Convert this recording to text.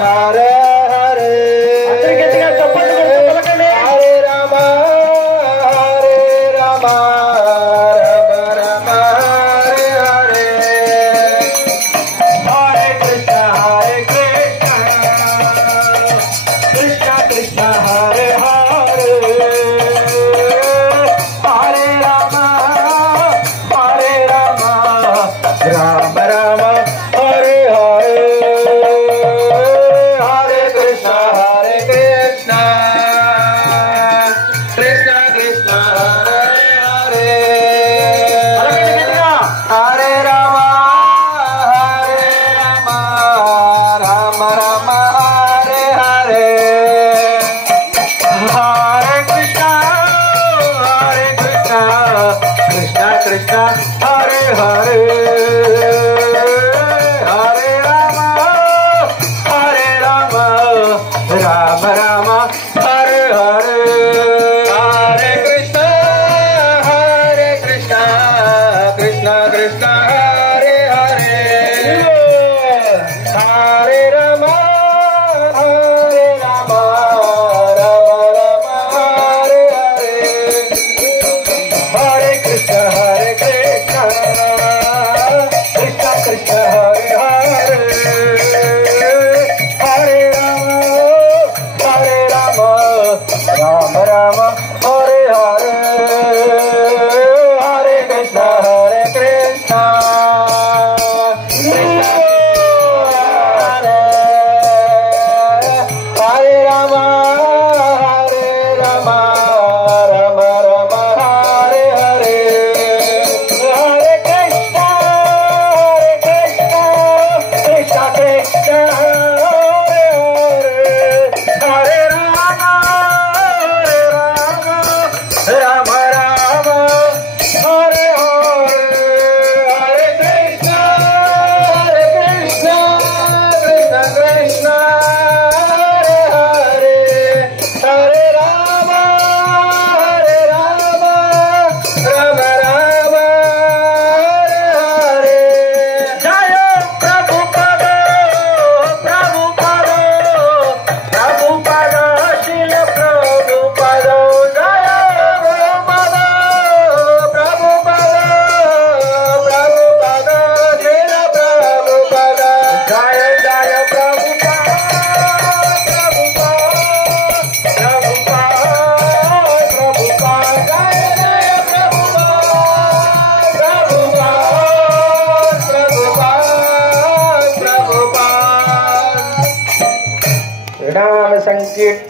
Hare Hare Hare Ram Ram Ram Hare Hare Hare Krishna Krishna Krishna Hare Hare Hare Ram Ram Ram Hare Hare Hare Krishna Krishna Krishna Hare Hare Hare Ram Ram Ram Hare Hare Hare Krishna Krishna Krishna Hare Hare Hare Ram Ram Ram Hare Hare Hare Krishna Krishna Krishna Hare Hare Hare Ram Ram Ram Hare Hare Hare Krishna Krishna Krishna Hare Hare Hare Ram Ram Ram Hare Hare Hare Krishna Hare Ram Ram Ram Hare Hare Hare Krishna Krishna Krishna Hare Hare Ram Ram Hare Hare Hare Krishna Krishna Krishna Hare Hare Hare Ram Ram Ram Hare Hare Jai Prabhupad Srila Prabhupad Jai Prabhupad Srila Prabhupad Jai Jai Prabhupad Prabhupad Ram Sankeertana.